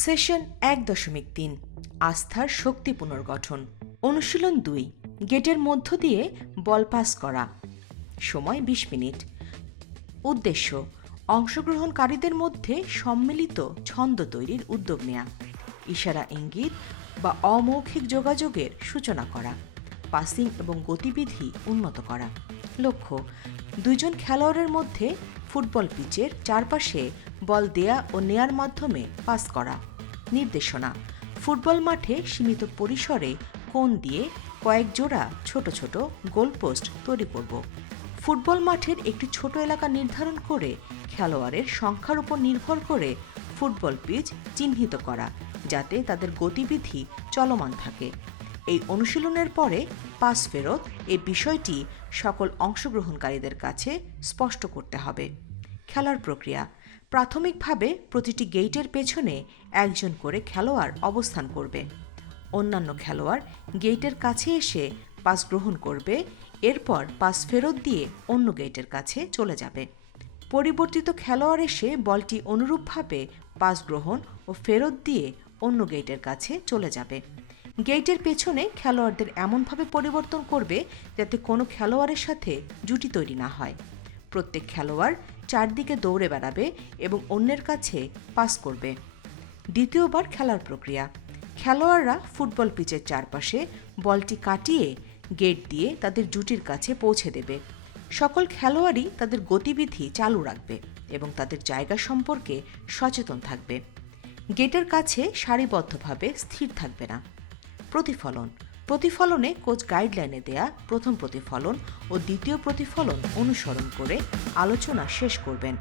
Session 1.3 আস্থার শক্তি পুনর্গঠন। অনুশীলন 2 গেটের মধ্য দিয়ে বল পাস করা। সময় 20 মিনিট। উদ্দেশ্য অংশগ্রহণকারীদের মধ্যে সম্মিলিত ছন্দ তৈরির উদ্যোগ নেওয়া, ইশারা ইঙ্গিত বা অমৌখিক যোগাযোগের সূচনা করা, পাসিং এবং গতিবিধি উন্নত করা। লক্ষ্য দুইজন খেলোয়াড়ের মধ্যে ফুটবল পিচের চারপাশে বল দেয়া ও নেয়ার মাধ্যমে পাস করা। নির্দেশনা ফুটবল মাঠে সীমিত পরিসরে কোণ দিয়ে কয়েক জোড়া ছোট ছোট গোলপোস্ট তৈরি করব। ফুটবল মাঠের একটি ছোট এলাকা নির্ধারণ করে খেলোয়াড়ের সংখ্যার উপর নির্ভর করে ফুটবল পিচ চিহ্নিত করা, যাতে তাদের গতিবিধি চলমান থাকে। এই অনুশীলনের পরে পাস ফেরত এই বিষয়টি সকল অংশগ্রহণকারীদের কাছে স্পষ্ট করতে হবে। খেলার প্রক্রিয়া প্রাথমিকভাবে প্রতিটি গেইটের পেছনে একজন করে খেলোয়াড় অবস্থান করবে। অন্যান্য খেলোয়াড় গেইটের কাছে এসে পাস গ্রহণ করবে, এরপর পাস ফেরত দিয়ে অন্য গেইটের কাছে চলে যাবে। পরিবর্তিত খেলোয়াড় এসে বলটি অনুরূপভাবে পাস গ্রহণ ও ফেরত দিয়ে অন্য গেইটের কাছে চলে যাবে। গেইটের পেছনে খেলোয়াড়দের এমনভাবে পরিবর্তন করবে যাতে কোনো খেলোয়াড়ের সাথে জুটি তৈরি না হয়। প্রত্যেক খেলোয়াড় চারদিকে দৌড়ে বেড়াবে এবং অন্যের কাছে পাস করবে। দ্বিতীয়বার খেলার প্রক্রিয়া খেলোয়াড়রা ফুটবল পিচের চারপাশে বলটি কাটিয়ে গেট দিয়ে তাদের জুটির কাছে পৌঁছে দেবে। সকল খেলোয়াড়ই তাদের গতিবিধি চালু রাখবে এবং তাদের জায়গা সম্পর্কে সচেতন থাকবে। গেটের কাছে সারিবদ্ধভাবে স্থির থাকবে না। প্রতিফলনে কোচ গাইডলাইনে দেয়া প্রথম প্রতিফলন ও দ্বিতীয় প্রতিফলন অনুসরণ করে আলোচনা শেষ করবেন।